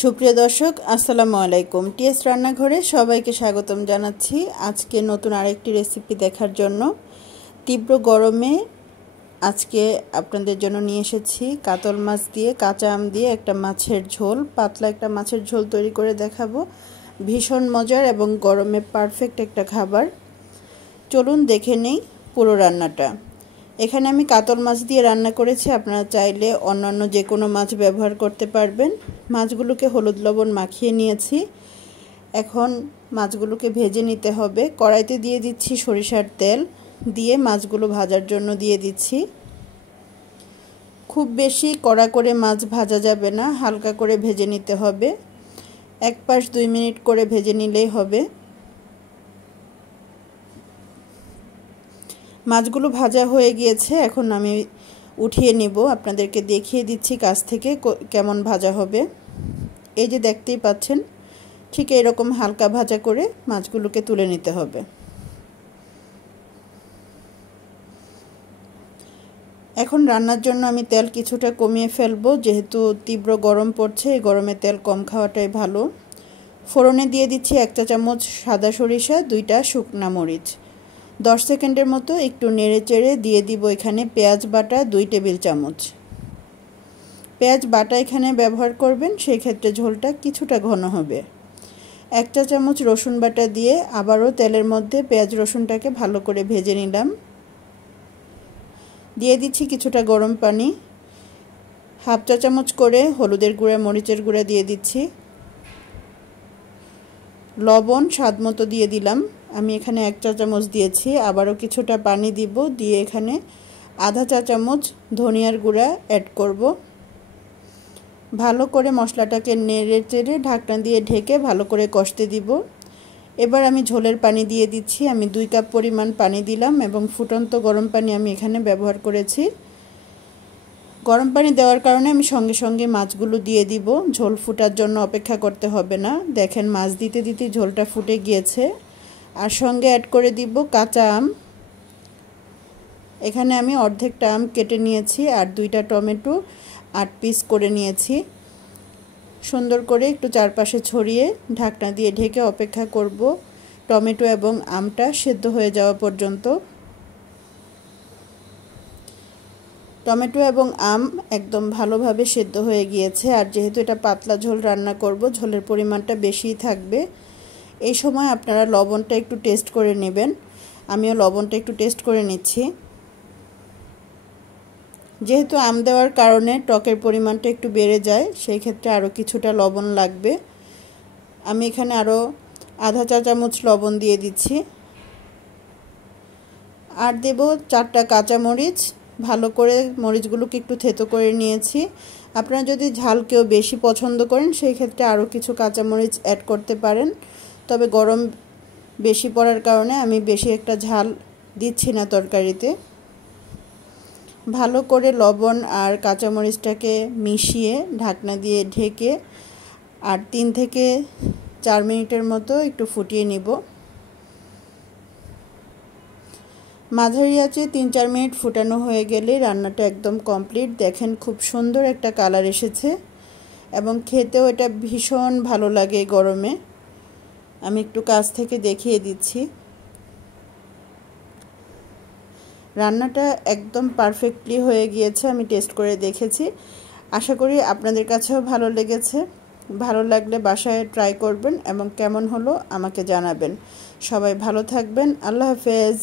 সুপ্রিয় দর্শক আসসালামু আলাইকুম। টিএস রান্নাঘরে সবাইকে স্বাগতম জানাচ্ছি। আজকে নতুন আরেকটি রেসিপি দেখার জন্য তীব্র গরমে আজকে আপনাদের জন্য নিয়ে এসেছি কাতল মাছ দিয়ে কাঁচা আম দিয়ে একটা মাছের ঝোল, পাতলা একটা মাছের ঝোল তৈরি করে দেখাবো। ভীষণ মজার এবং গরমে পারফেক্ট একটা খাবার। চলুন দেখে নেই পুরো রান্নাটা। এখানে আমি কাতল মাছ দিয়ে রান্না করেছি, আপনারা চাইলে অন্যান্য যে কোনো মাছ ব্যবহার করতে পারবেন। মাছগুলোকে হলুদ লবণ মাখিয়ে নিয়েছি। এখন মাছগুলোকে ভেজে নিতে হবে। কড়াইতে দিয়ে দিচ্ছি সরিষার তেল, দিয়ে মাছগুলো ভাজার জন্য দিয়ে দিচ্ছি। খুব বেশি কড়া করে মাছ ভাজা যাবে না, হালকা করে ভেজে নিতে হবে। এক পাশ 2 মিনিট করে ভেজে নিলেই হবে। মাছগুলো ভাজা হয়ে গিয়েছে, এখন আমি উঠিয়ে নিব। আপনাদেরকে দেখিয়ে দিচ্ছি কাছ থেকে কেমন ভাজা হবে। এই যে দেখতেই পাচ্ছেন, ঠিক এরকম হালকা ভাজা করে মাছগুলোকে তুলে নিতে হবে। এখন রান্নার জন্য আমি তেল কিছুটা কমিয়ে ফেলবো, যেহেতু তীব্র গরম পড়ছে, এই গরমে তেল কম খাওয়াটাই ভালো। ফোড়নে দিয়ে দিচ্ছি 1 চা চামচ সাদা সরিষা, 2টা শুকনা মরিচ। 10 সেকেন্ডের মতো একটু নেড়ে চেড়ে দিয়ে দিব এখানে পেঁয়াজ বাটা 2 টেবিল চামচ। পেঁয়াজ বাটা এখানে ব্যবহার করবেন, সেই ক্ষেত্রে ঝোলটা কিছুটা ঘন হবে। 1 চা চামচ রসুন বাটা দিয়ে আবারও তেলের মধ্যে পেঁয়াজ রসুনটাকে ভালো করে ভেজে নিলাম। দিয়ে দিচ্ছি কিছুটা গরম পানি, 1/2 চা চামচ করে হলুদের গুঁড়া মরিচের গুঁড়া দিয়ে দিচ্ছি। লবণ স্বাদ মতো দিয়ে দিলাম, আমি এখানে 1 চা চামচ দিয়েছি। আবারও কিছুটা পানি দিব, দিয়ে এখানে আধা চা চামচ ধনিয়ার গুঁড়া অ্যাড করব। ভালো করে মশলাটাকে নেড়ে চেড়ে ঢাকনা দিয়ে ঢেকে ভালো করে কষতে দিব। এবার আমি ঝোলের পানি দিয়ে দিচ্ছি। আমি 2 কাপ পরিমাণ পানি দিলাম এবং ফুটন্ত গরম পানি আমি এখানে ব্যবহার করেছি। গরম পানি দেওয়ার কারণে আমি সঙ্গে সঙ্গে মাছগুলো দিয়ে দিব, ঝোল ফুটার জন্য অপেক্ষা করতে হবে না। দেখেন মাছ দিতে দিতে ঝোলটা ফুটে গিয়েছে। আর সঙ্গে অ্যাড করে দিব কাঁচা আম। এখানে আমি অর্ধেকটা আম কেটে নিয়েছি আর 2টা টমেটো 8 পিস করে নিয়েছি। সুন্দর করে একটু চারপাশে ছড়িয়ে ঢাকনা দিয়ে ঢেকে অপেক্ষা করব টমেটো এবং আমটা সেদ্ধ হয়ে যাওয়া পর্যন্ত। টমেটো এবং আম একদম ভালোভাবে সেদ্ধ হয়ে গিয়েছে, আর যেহেতু এটা পাতলা ঝোল রান্না করব, ঝোলের পরিমাণটা বেশিই থাকবে। এই সময় আপনারা লবণটা একটু টেস্ট করে নেবেন। আমিও লবণটা একটু টেস্ট করে নিচ্ছি। যেহেতু আম দেওয়ার কারণে টকের পরিমাণটা একটু বেড়ে যায়, সেই ক্ষেত্রে আরও কিছুটা লবণ লাগবে। আমি এখানে আরও আধা চা চামচ লবণ দিয়ে দিচ্ছি। আর দেব 4টা কাঁচামরিচ। ভালো করে মরিচগুলোকে একটু থেতো করে নিয়েছি। আপনারা যদি ঝাল কেউ বেশি পছন্দ করেন, সেই ক্ষেত্রে আরও কিছু কাঁচামরিচ অ্যাড করতে পারেন। তবে গরম বেশি পড়ার কারণে আমি বেশি একটা ঝাল দিচ্ছি না তরকারিতে। ভালো করে লবণ আর কাঁচামরিচটাকে মিশিয়ে ঢাকনা দিয়ে ঢেকে আর 3 থেকে 4 মিনিটের মতো একটু ফুটিয়ে নিব। মাঝারি আঁচে 3-4 মিনিট ফুটানো হয়ে গেলে রান্নাটা একদম কমপ্লিট। দেখেন খুব সুন্দর একটা কালার এসেছে এবং খেতেও এটা ভীষণ ভালো লাগে গরমে। আমি একটু কাছ থেকে দেখিয়ে দিচ্ছি। রান্নাটা একদম পারফেক্টলি হয়ে গিয়েছে, আমি টেস্ট করে দেখেছি। আশা করি আপনাদের কাছেও ভালো লেগেছে। ভালো লাগলে বাসায় ট্রাই করবেন এবং কেমন হলো আমাকে জানাবেন। সবাই ভালো থাকবেন। আল্লাহ হাফেজ।